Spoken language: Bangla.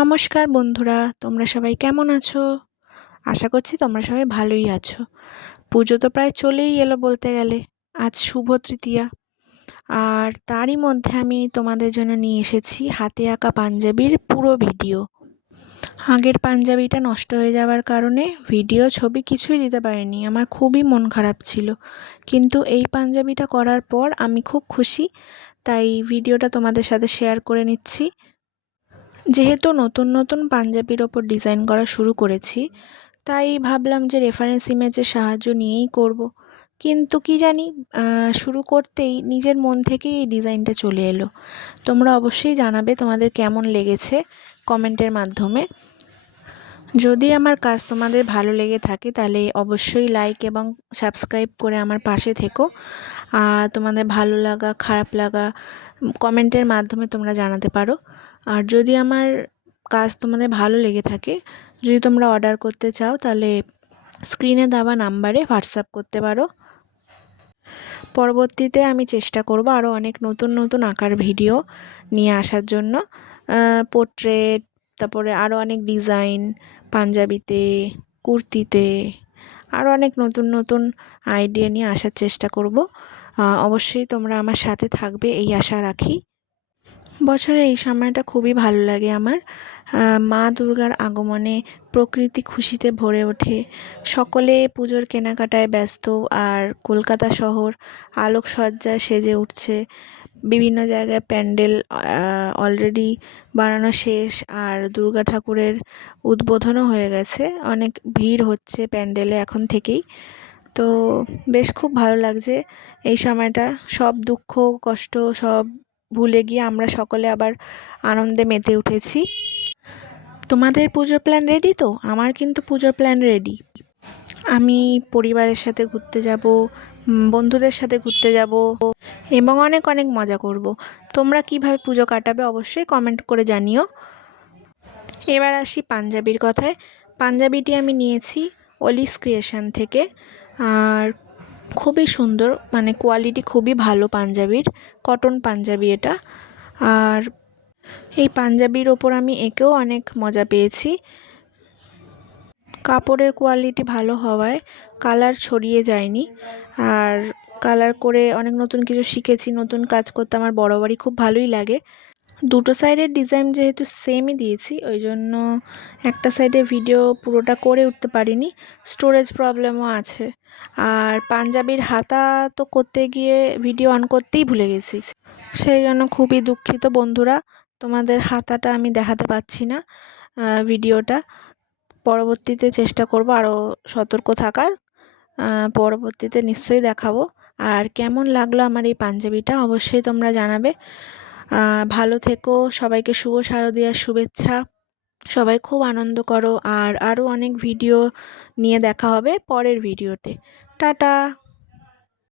নমস্কার বন্ধুরা, তোমরা সবাই কেমন আছো? আশা করছি তোমরা সবাই ভালোই আছো। পুজো তো প্রায় চলেই এলো বলতে গেলে, আজ শুভ তৃতীয়া। আর তারই মধ্যে আমি তোমাদের জন্য নিয়ে এসেছি হাতে আঁকা পাঞ্জাবির পুরো ভিডিও। আগের পাঞ্জাবিটা নষ্ট হয়ে যাওয়ার কারণে ভিডিও, ছবি কিছুই দিতে পারিনি, আমার খুবই মন খারাপ ছিল। কিন্তু এই পাঞ্জাবিটা করার পর আমি খুব খুশি, তাই ভিডিওটা তোমাদের সাথে শেয়ার করে নিচ্ছি। যেহেতু নতুন নতুন পাঞ্জাবির ওপর ডিজাইন করা শুরু করেছি, তাই ভাবলাম যে রেফারেন্স ইমেজের সাহায্য নিয়েই করব। কিন্তু কি জানি শুরু করতেই নিজের মন থেকেই এই ডিজাইনটা চলে এলো। তোমরা অবশ্যই জানাবে তোমাদের কেমন লেগেছে কমেন্টের মাধ্যমে। যদি আমার কাজ তোমাদের ভালো লেগে থাকে, তাহলে অবশ্যই লাইক এবং সাবস্ক্রাইব করে আমার পাশে থেকো। আর তোমাদের ভালো লাগা, খারাপ লাগা কমেন্টের মাধ্যমে তোমরা জানাতে পারো। আর যদি আমার কাজ তোমাদের ভালো লেগে থাকে, যদি তোমরা অর্ডার করতে চাও, তাহলে স্ক্রিনে দেওয়া নাম্বারে হোয়াটসঅ্যাপ করতে পারো। পরবর্তীতে আমি চেষ্টা করব আরও অনেক নতুন নতুন আঁকার ভিডিও নিয়ে আসার জন্য। পোর্ট্রেট তারপরে আরও অনেক ডিজাইন পাঞ্জাবিতে, কুর্তিতে আরও অনেক নতুন নতুন আইডিয়া নিয়ে আসার চেষ্টা করব। অবশ্যই তোমরা আমার সাথে থাকবে, এই আশা রাখি। বছরে এই সময়টা খুবই ভালো লাগে আমার। মা দুর্গার আগমনে প্রকৃতি খুশিতে ভরে ওঠে। সকলে পুজোর কেনাকাটায় ব্যস্ত আর কলকাতা শহর আলোকসজ্জায় সেজে উঠছে। বিভিন্ন জায়গায় প্যান্ডেল অলরেডি বানানো শেষ আর দুর্গা ঠাকুরের উদ্বোধনও হয়ে গেছে। অনেক ভিড় হচ্ছে প্যান্ডেলে এখন থেকেই। তো বেশ খুব ভালো লাগছে এই সময়টা। সব দুঃখ, কষ্ট, সব ভুলে গিয়ে আমরা সকলে আবার আনন্দে মেতে উঠেছি। তোমাদের পুজোর প্ল্যান রেডি তো? আমার কিন্তু পুজোর প্ল্যান রেডি আমি পরিবারের সাথে ঘুরতে যাব বন্ধুদের সাথে ঘুরতে যাব এবং অনেক অনেক মজা করব। তোমরা কীভাবে পুজো কাটাবে অবশ্যই কমেন্ট করে জানিও। এবার আসি পাঞ্জাবির কথায়। পাঞ্জাবিটি আমি নিয়েছি অলিস ক্রিয়েশন থেকে। আর খুবই সুন্দর মানে কোয়ালিটি খুবই ভালো পাঞ্জাবির কটন পাঞ্জাবি এটা। আর এই পাঞ্জাবির ওপর আমি এঁকেও অনেক মজা পেয়েছি। কাপড়ের কোয়ালিটি ভালো হওয়ায় কালার ছড়িয়ে যায়নি। আর কালার করে অনেক নতুন কিছু শিখেছি, নতুন কাজ করতে আমার বরাবরই খুব ভালোই লাগে। দুটো সাইডের ডিজাইন যেহেতু সেমই দিয়েছি ওই জন্য একটা সাইডে ভিডিও পুরোটা করে উঠতে পারিনি স্টোরেজ প্রবলেমও আছে। আর পাঞ্জাবির হাতা তো করতে গিয়ে ভিডিও অন করতেই ভুলে গেছি। সেই জন্য খুবই দুঃখিত বন্ধুরা, তোমাদের হাতাটা আমি দেখাতে পাচ্ছি না ভিডিওটা পরবর্তীতে চেষ্টা করব আরও সতর্ক থাকার পরবর্তীতে নিশ্চয়ই দেখাবো। আর কেমন লাগল আমার এই পাঞ্জাবিটা অবশ্যই তোমরা জানাবে। ভালো থেকো, সবাইকে শুভ শারদীয়ার শুভেচ্ছা। সবাই খুব আনন্দ করো, আর আরও অনেক ভিডিও নিয়ে দেখা হবে পরের ভিডিওতে টাটা!